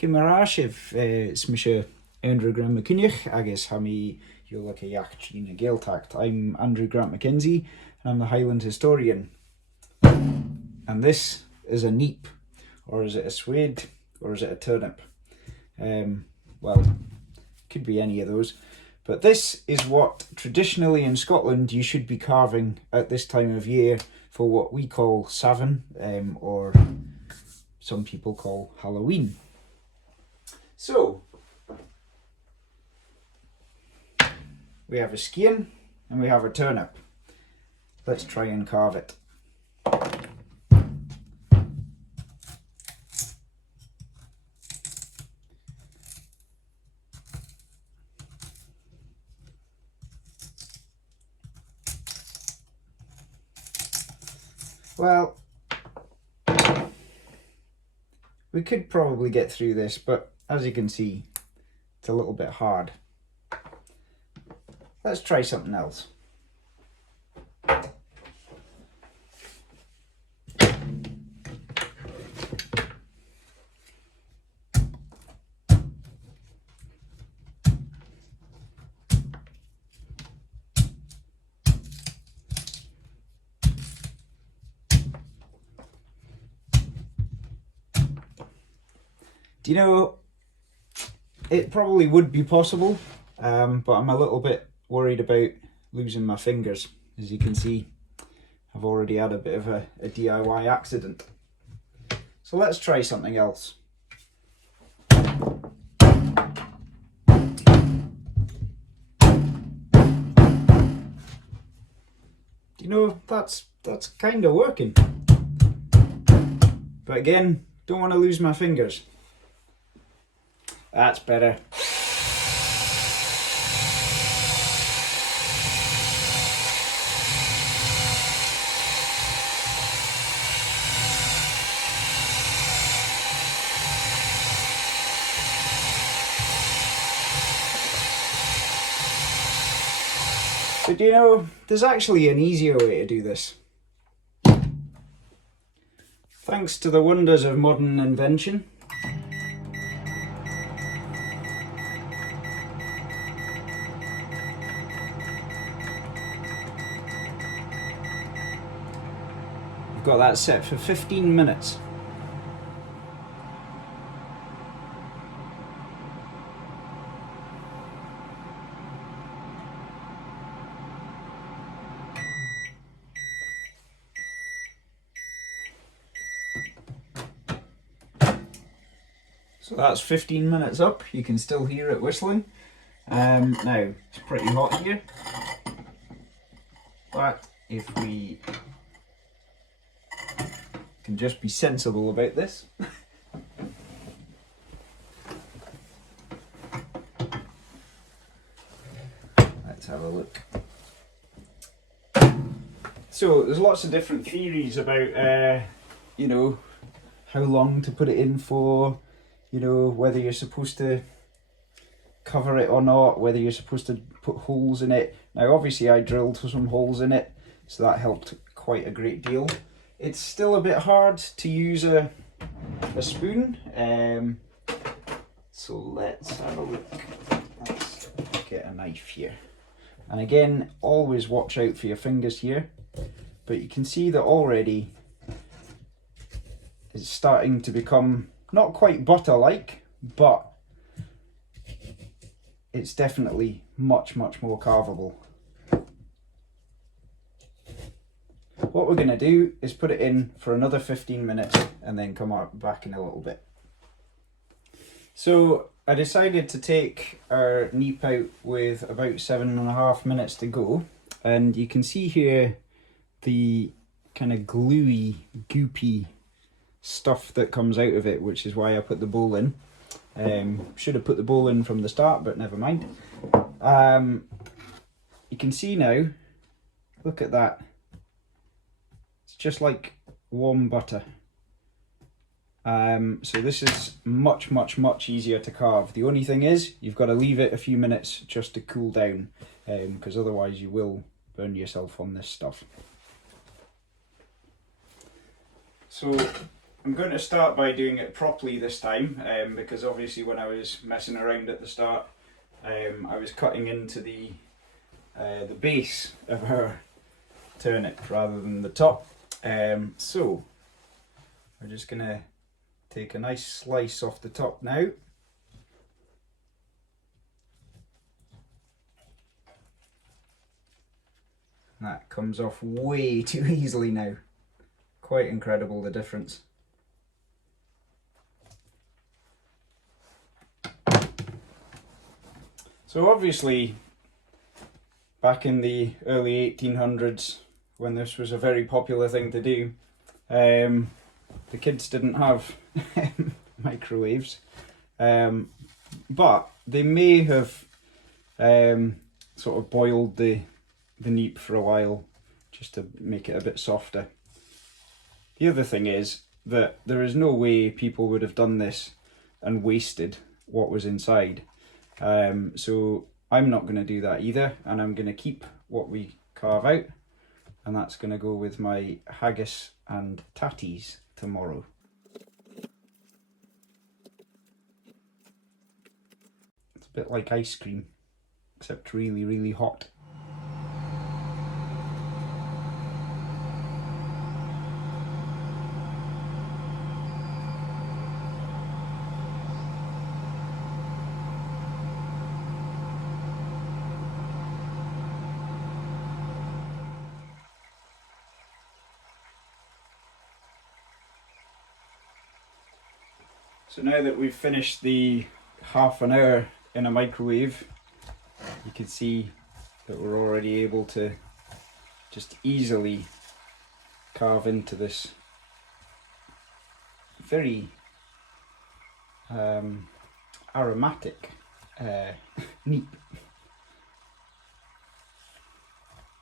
Cymara sef smysio Andrew Grant McCunich agus hami Yola Yachchin Gaeltacht. I'm Andrew Grant Mackenzie and I'm the Highland historian. And this is a neep, or is it a swede, or is it a turnip? Well, could be any of those. But this is what traditionally in Scotland you should be carving at this time of year for what we call Samhain, or some people call Halloween. So, we have a skein and we have a turnip. Let's try and carve it. Well, we could probably get through this, but as you can see, it's a little bit hard. Let's try something else. Do you know, it probably would be possible, but I'm a little bit worried about losing my fingers. As you can see, I've already had a bit of a DIY accident. So let's try something else. Do you know, that's kind of working. But again, don't want to lose my fingers. That's better. But do you know, there's actually an easier way to do this. Thanks to the wonders of modern invention. I've got that set for 15 minutes. So that's 15 minutes up. You can still hear it whistling. Now, it's pretty hot here. But if we can just be sensible about this. Let's have a look. So there's lots of different theories about, you know, how long to put it in for, you know, whether you're supposed to cover it or not, whether you're supposed to put holes in it. Now obviously I drilled some holes in it, so that helped quite a great deal. It's still a bit hard to use a spoon, so let's have a look. Let's get a knife here. And again, always watch out for your fingers here, but you can see that already it's starting to become not quite butter-like, but it's definitely much more carvable. What we're going to do is put it in for another 15 minutes and then come back in a little bit. So I decided to take our neep out with about 7.5 minutes to go, and you can see here the kind of gluey, goopy stuff that comes out of it, which is why I put the bowl in. Should have put the bowl in from the start, but never mind. You can see now, look at that. It's just like warm butter. So this is much easier to carve. The only thing is, you've got to leave it a few minutes just to cool down, because otherwise you will burn yourself on this stuff. So I'm going to start by doing it properly this time, because obviously when I was messing around at the start, I was cutting into the base of our turnip rather than the top. So we're just going to take a nice slice off the top now. That comes off way too easily now. Quite incredible, the difference. So obviously, back in the early 1800s, when this was a very popular thing to do, the kids didn't have microwaves, but they may have sort of boiled the neep for a while just to make it a bit softer. The other thing is that there is no way people would have done this and wasted what was inside. So I'm not going to do that either, and I'm going to keep what we carve out, and that's going to go with my haggis and tatties tomorrow. It's a bit like ice cream, except really, really hot. So now that we've finished the half an hour in a microwave, you can see that we're already able to just easily carve into this very aromatic neep.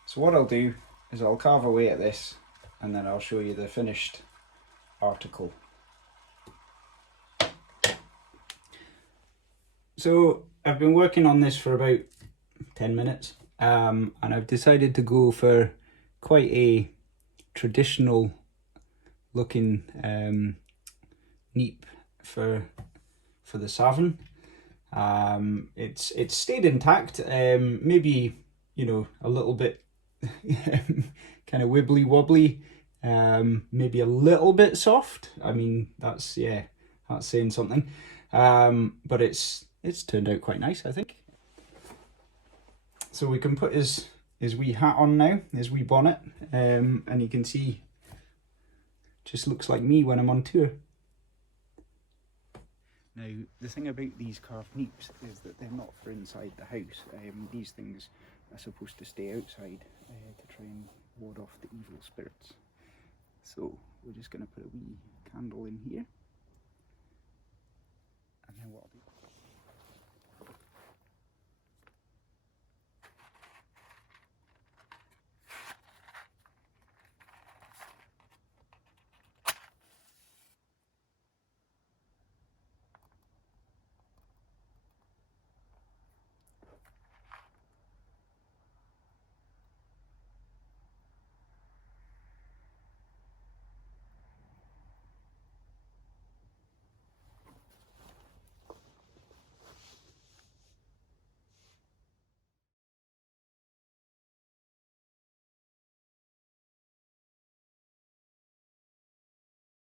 So what I'll do is I'll carve away at this, and then I'll show you the finished article. So I've been working on this for about 10 minutes, and I've decided to go for quite a traditional looking neep for the Samhain. It's stayed intact, maybe, you know, a little bit kind of wibbly wobbly, maybe a little bit soft. I mean, that's saying something, but it's turned out quite nice, I think. So we can put his wee hat on now, his wee bonnet, and you can see just looks like me when I'm on tour. Now, the thing about these carved neeps is that they're not for inside the house. These things are supposed to stay outside to try and ward off the evil spirits. So we're just going to put a wee candle in here, and then what I'll do